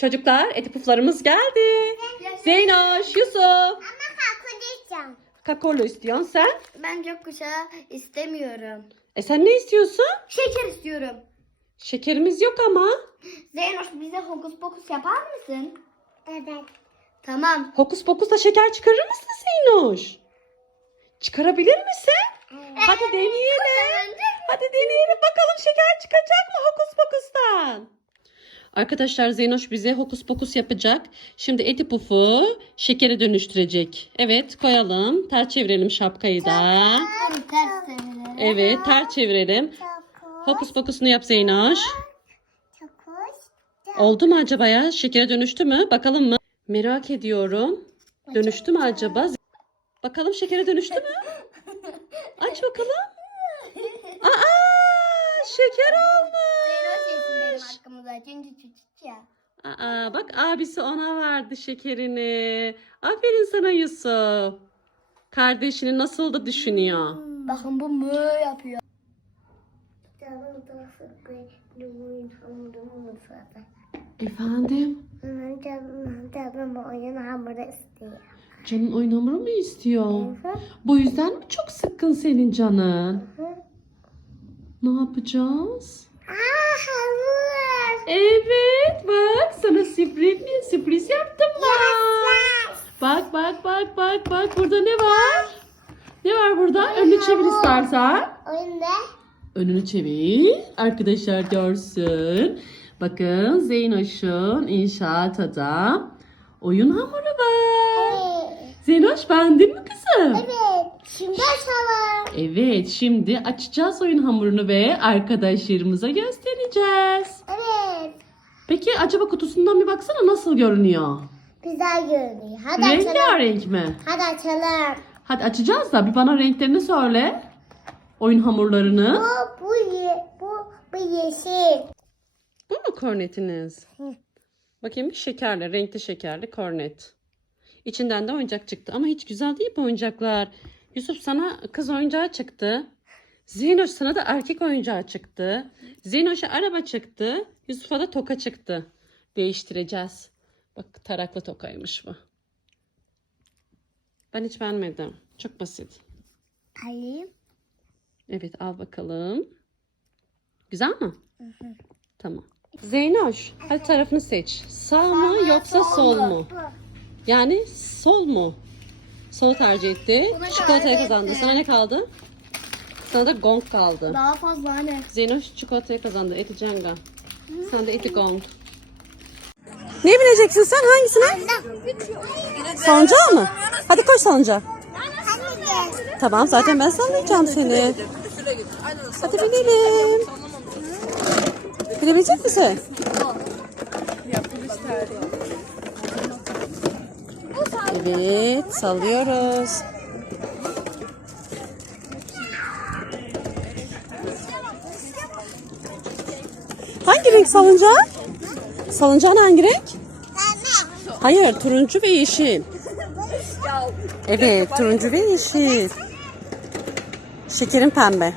Çocuklar eti puflarımız geldi. Zeynoş, Yusuf. Ama kalkacağım. Kakaolu istiyorsun sen. Ben çok kuşağı istemiyorum. E sen ne istiyorsun? Şeker istiyorum. Şekerimiz yok ama. Zeynoş bize hokus pokus yapar mısın? Evet. Tamam. Hokus pokusla şeker çıkarır mısın Zeynoş? Çıkarabilir misin? Hadi deneyelim. Hadi deneyelim bakalım şeker çıkacak mı hokus pokustan? Arkadaşlar Zeynoş bize hokus pokus yapacak. Şimdi eti pufu şekere dönüştürecek. Evet koyalım. Ters çevirelim şapkayı da. Evet ters çevirelim. Hokus pokusunu yap Zeynoş. Oldu mu acaba ya? Şekere dönüştü mü? Bakalım mı? Merak ediyorum. Dönüştü mü acaba? Bakalım şekere dönüştü mü? Aç bakalım. Aa, şeker olmuş. Çünkü ya. Aa, bak abisi ona verdi şekerini. Aferin sana Yusuf. Kardeşini nasıl da düşünüyor. Bakın bu mü yapıyor. Efendim? Canım oyun hamuru istiyor. Canın oyun hamuru mu istiyor? Bu yüzden mi çok sıkkın senin canın? Ne yapacağız? Aa hamur. Evet bak sana sürpriz, sürpriz yaptım bak. Bak bak bak bak bak burada ne var? Ne var burada? Önünü çevir istersen. Ne? Önünü çevir. Arkadaşlar görsün. Bakın Zeynoş'un inşaat adam. Oyun hamuru var. Evet. Zeynoş beğendin mi kızım? Evet. Şimdi açalım. Evet şimdi açacağız oyun hamurunu ve arkadaşlarımıza göstereceğiz. Evet. Peki acaba kutusundan bir baksana nasıl görünüyor? Güzel görünüyor. Hadi açalım. Rengarenk mi? Hadi açalım. Hadi açacağız da bir bana renklerini söyle. Oyun hamurlarını. Bu, bu, ye, bu, bu yeşil. Bu mu kornetiniz? Hı. Bakayım bir şekerli, renkli şekerli kornet. İçinden de oyuncak çıktı ama hiç güzel değil bu oyuncaklar. Yusuf sana kız oyuncağı çıktı. Zeynoş sana da erkek oyuncağı çıktı. Zeynoş'a araba çıktı. Yusuf'a da toka çıktı. Değiştireceğiz. Bak taraklı tokaymış bu. Ben hiç beğenmedim. Çok basit. Alayım. Evet al bakalım. Güzel mi? Tamam. Zeynoş hadi tarafını seç. Sağ mı yoksa sol mu? Yani sol mu? Solu tercih etti. Çikolatayı kazandı. Sana ne kaldı? Sana da gong kaldı. Daha fazla hani. Zeynoş çikolatayı kazandı. Eti Cenga. Sen de eti gong. Ne bileceksin sen hangisine? Salıncağı mı? Hadi koş salıncağa. Tamam zaten ben sallayacağım seni. Hadi binelim. Binebilecek misin? Evet sallıyoruz. Renk salıncağı? Salıncağın hangi renk? Hayır turuncu ve yeşil. Evet turuncu ve yeşil. Şekerin pembe.